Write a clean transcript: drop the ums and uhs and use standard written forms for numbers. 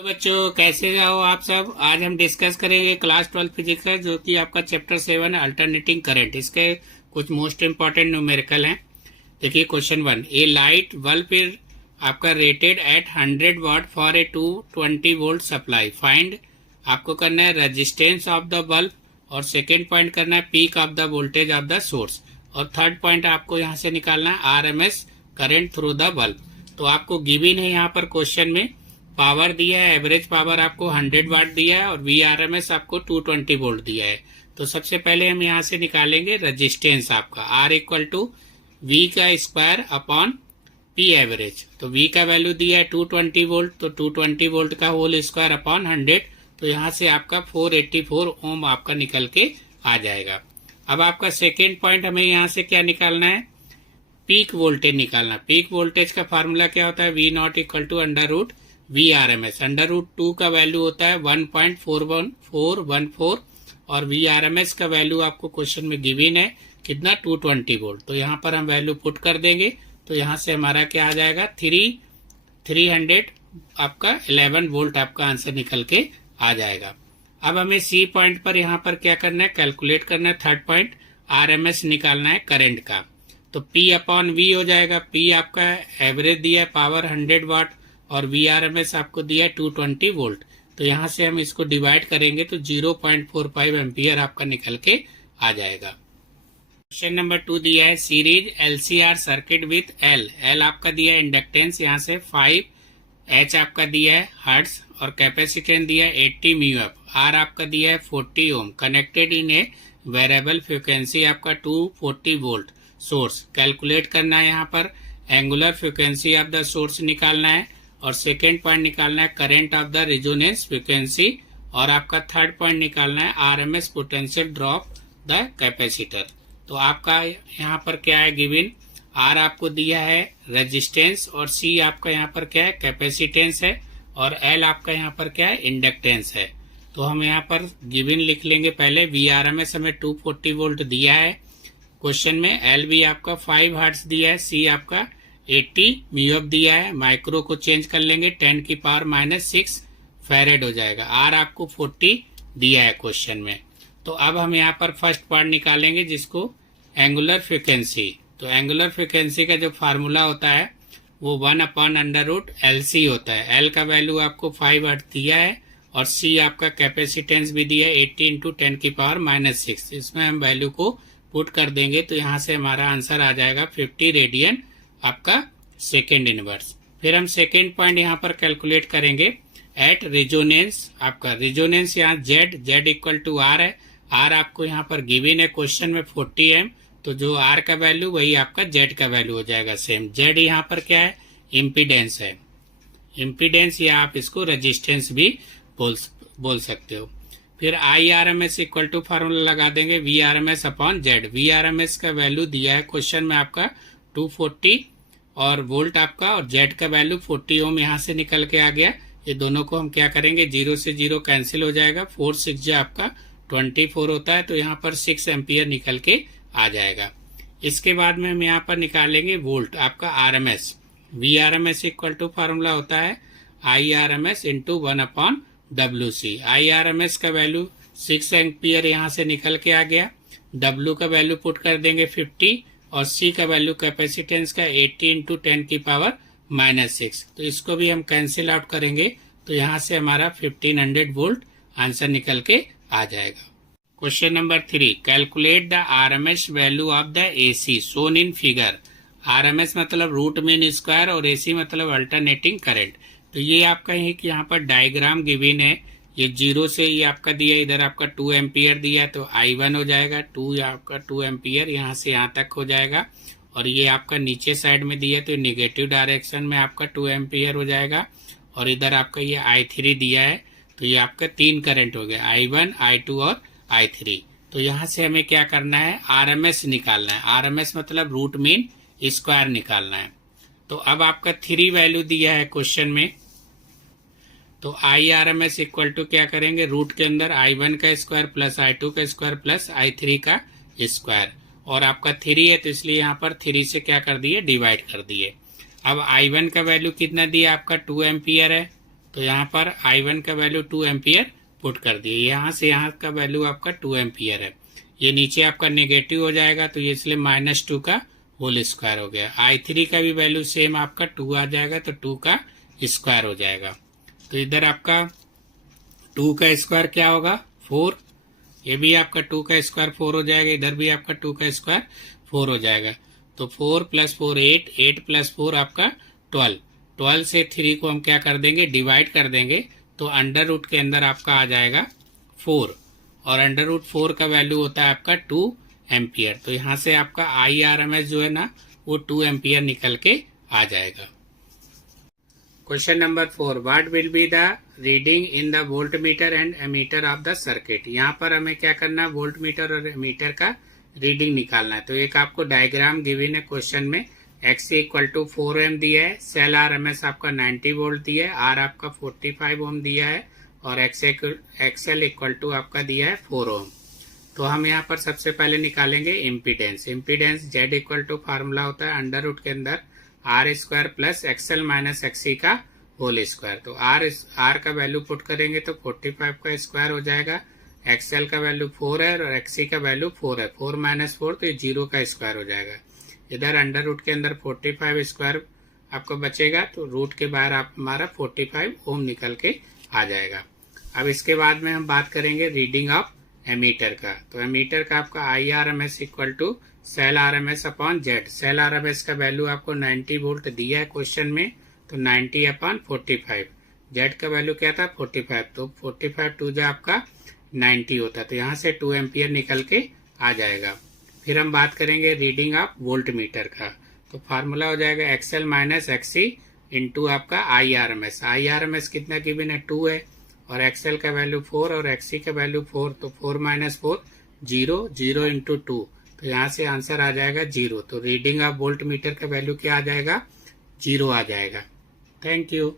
तो बच्चों कैसे हो आप सब। आज हम डिस्कस करेंगे क्लास 12 फिजिक्स का, जो कि आपका चैप्टर 7 है अल्टरनेटिंग करंट। इसके कुछ मोस्ट इंपॉर्टेंट न्यूमेरिकल हैं। देखिए question 1, a light bulb is आपका rated at 100 watt for a 220 volt supply. Find आपको करना है रेजिस्टेंस ऑफ द बल्ब, और सेकेंड पॉइंट करना है peak of the voltage of the source, और थर्ड पॉइंट आपको यहाँ से निकालना है RMS current through the bulb. तो आपको गिवन है यहाँ पर क्वेश्चन में पावर दिया है, एवरेज पावर आपको 100 वाट दिया है, और वीआरएमएस आपको 220 वोल्ट दिया है। तो सबसे पहले हम यहाँ से निकालेंगे रेजिस्टेंस आपका R इक्वल टू वी का स्क्वायर अपॉन पी एवरेज। तो V का वैल्यू दिया है 220 वोल्ट, तो 220 वोल्ट का होल स्क्वायर अपॉन 100, तो यहाँ से आपका 484 ओम आपका निकल के आ जाएगा। अब आपका सेकेंड पॉइंट हमें यहाँ से क्या निकालना है, पीक वोल्टेज निकालना। पीक वोल्टेज का फार्मूला क्या होता है, V not equal to under root V R M S. Under root 2 का वैल्यू होता है 1.41414, और वी आर एम एस का वैल्यू आपको क्वेश्चन में गिवन है कितना, 220 वोल्ट। तो यहाँ पर हम वैल्यू पुट कर देंगे, तो यहाँ से हमारा क्या आ जाएगा 300 आपका 11 वोल्ट आपका आंसर निकल के आ जाएगा। अब हमें सी पॉइंट पर यहाँ पर क्या करना है, कैलकुलेट करना है। Third point R M S निकालना है करंट का। तो P अपॉन V हो जाएगा। P आपका एवरेज दिया है पावर 100 वाट, और VRMS आपको दिया है 220 वोल्ट। तो यहाँ से हम इसको डिवाइड करेंगे तो 0.45 एम्पियर आपका निकल के आ जाएगा। क्वेश्चन नंबर 2 दिया है series LCR circuit with L आपका दिया है इंडक्टेंस यहाँ से 5, H आपका दिया है हर्ट्ज, और कैपेसिटेंस दिया है 80 म्यूएफ, R आपका दिया है 40 ohm, connected in a variable frequency आपका 240 वोल्ट सोर्स। कैलकुलेट करना है यहाँ पर angular frequency of the source निकालना है, और सेकेंड पॉइंट निकालना है current of the resonance frequency, और आपका थर्ड पॉइंट निकालना है RMS potential drop the capacitor. तो आपका यहाँ पर क्या है गिवन, आर आपको दिया है रेजिस्टेंस, और सी आपका यहाँ पर क्या है कैपेसिटेंस है, और एल आपका यहाँ पर क्या है इंडक्टेंस है। तो हम यहाँ पर गिवन लिख लेंगे पहले। वीआरएमएस हमें 240 वोल्ट दिया है क्वेश्चन में, एल भी आपका 5 हर्ट्ज दिया है, सी आपका 80 म्यूएफ दिया है। माइक्रो को चेंज कर लेंगे 10 की पावर -6 फैरेड हो जाएगा। आर आपको 40 दिया है क्वेश्चन में। तो अब हम यहाँ पर फर्स्ट पार्ट निकालेंगे जिसको एंगुलर फ्रिक्वेंसी। तो एंगुलर फ्रिक्वेंसी का जो फार्मूला होता है वो 1 अपॉन अंडर रूट LC होता है। एल का वैल्यू आपको 5 हर्ट्ज दिया है, और सी आपका कैपेसिटेंस भी दिया है 80 इंटू 10 की पावर -6। इसमें हम वैल्यू को पुट कर देंगे, तो यहाँ से हमारा आंसर आ जाएगा 50 रेडियन आपका सेकेंड इनवर्स। फिर हम सेकेंड पॉइंट यहाँ पर कैलकुलेट करेंगे एट रेजोनेंस। आपका रेजोनेंस यहाँ Z इक्वल टू R है। R आपको यहाँ पर गिवन है क्वेश्चन में 40 एम, तो जो R का वैल्यू वही आपका Z का वैल्यू हो जाएगा सेम। Z यहाँ पर क्या है, इम्पीडेंस है। इम्पीडेंस या आप इसको रेजिस्टेंस भी बोल सकते हो। फिर IRMS इक्वल टू फार्मूला लगा देंगे VRMS अपॉन Z। VRMS का वैल्यू दिया है क्वेश्चन में आपका 240 और वोल्ट आपका, और Z का वैल्यू 40 ओम यहाँ से निकल के आ गया। ये दोनों को हम क्या करेंगे, 0 से 0 कैंसिल हो जाएगा, 4 6 जो आपका 24 होता है, तो यहाँ पर 6 एम्पियर निकल के आ जाएगा। इसके बाद में हम यहाँ पर निकालेंगे वोल्ट आपका RMS। VRMS equal to formula होता है IRMS into 1 upon WC। IRMS का वैल्यू 6 एम्पियर यहाँ से निकल के आ गया। W का वैल्यू पुट कर देंगे 50, और C का वैल्यू कैपेसिटेंस का 80 इंटू 10 की पावर -6। तो इसको भी हम कैंसिल आउट करेंगे, तो यहाँ से हमारा 1500 वोल्ट आंसर निकल के आ जाएगा। Question number 3, calculate the RMS value of the AC shown in figure. RMS मतलब रूट मीन स्क्वायर, और AC मतलब अल्टरनेटिंग करंट। तो ये आपका है कि यहाँ पर डायग्राम गिवन है, ये 0 से ये आपका दिया, इधर आपका 2 एम्पियर दिया है, तो I1 हो जाएगा 2, आपका 2 एम्पियर यहाँ से यहाँ तक हो जाएगा। और ये आपका नीचे साइड में दिया है, तो नेगेटिव डायरेक्शन में आपका 2 एम्पियर हो जाएगा। और इधर आपका ये I3 दिया है, तो ये आपका 3 करंट हो गया, I1 I2 और I3। तो यहाँ से हमें क्या करना है, RMS निकालना है। RMS मतलब रूट मीन स्क्वायर निकालना है। तो अब आपका 3 वैल्यू दिया है क्वेश्चन में, तो IRMS इक्वल टू क्या करेंगे, रूट के अंदर I1 का स्क्वायर प्लस I2 का स्क्वायर प्लस I3 का स्क्वायर, और आपका 3 है तो इसलिए यहाँ पर 3 से क्या कर दिए, डिवाइड कर दिए। अब I1 का वैल्यू कितना दिया आपका 2 एम्पियर है, तो यहाँ पर I1 का वैल्यू 2 एम्पियर पुट कर दिए। यहाँ से यहाँ का वैल्यू आपका 2 एम्पियर है। ये नीचे आपका नेगेटिव हो जाएगा, तो ये इसलिए -2 का होल स्क्वायर हो गया। I3 का भी वैल्यू सेम आपका 2 आ जाएगा, तो 2 का स्क्वायर हो जाएगा। तो इधर आपका 2 का स्क्वायर क्या होगा 4, ये भी आपका 2 का स्क्वायर 4 हो जाएगा, इधर भी आपका 2 का स्क्वायर 4 हो जाएगा। तो 4 + 4 8, 8 + 4 आपका 12, 12 से 3 को हम क्या कर देंगे डिवाइड कर देंगे, तो अंडर रूट के अंदर आपका आ जाएगा 4, और अंडर रूट 4 का वैल्यू होता है आपका 2 एम्पियर। तो यहाँ से आपका IRMS जो है ना वो 2 एम्पियर निकल के आ जाएगा। Question number 4, what will be the reading in the voltmeter and ammeter of the circuit. यहाँ पर हमें क्या करना है, वोल्ट मीटर और एमीटर का रीडिंग निकालना है। तो एक आपको डायग्राम गिवन है क्वेश्चन में, X = 4 ओम दिया है, सेल RMS आपका 90 वोल्ट दिया है, R आपका 45 ओम दिया है, और XL = आपका दिया है 4 ओम। तो हम यहाँ पर सबसे पहले निकालेंगे इम्पीडेंस। इम्पीडेंस Z = फार्मूला होता है अंडर रूट के अंदर R² + XL - XC का होल स्क्वायर। तो R का वैल्यू पुट करेंगे तो 45 का स्क्वायर हो जाएगा, XL का वैल्यू 4 है और XC का वैल्यू 4 है, 4 - 4 तो ये 0 का स्क्वायर हो जाएगा। इधर अंडर रूट के अंदर 45 स्क्वायर आपको बचेगा, तो रूट के बाहर आप हमारा 45 ओम निकल के आ जाएगा। अब इसके बाद में हम बात करेंगे रीडिंग ऑफ एमीटर का। तो एमीटर का आपका IRMS = cell RMS / Z। Cell RMS का वैल्यू आपको 90 वोल्ट दिया है क्वेश्चन में, तो 90/45। Z का वैल्यू क्या था 45, तो 45 2 जा आपका 90 होता है, तो यहाँ से 2 एम्पियर निकल के आ जाएगा। फिर हम बात करेंगे रीडिंग ऑफ वोल्ट मीटर का। तो फार्मूला हो जाएगा XL - XC इंटू आपका IRMS। IRMS कितना गिवन है 2 है, और XL का वैल्यू 4 और XC का वैल्यू 4, तो 4 - 4 0, 0 × 2, तो यहाँ से आंसर आ जाएगा 0। तो रीडिंग ऑफ वोल्ट मीटर का वैल्यू क्या आ जाएगा 0 आ जाएगा। Thank you.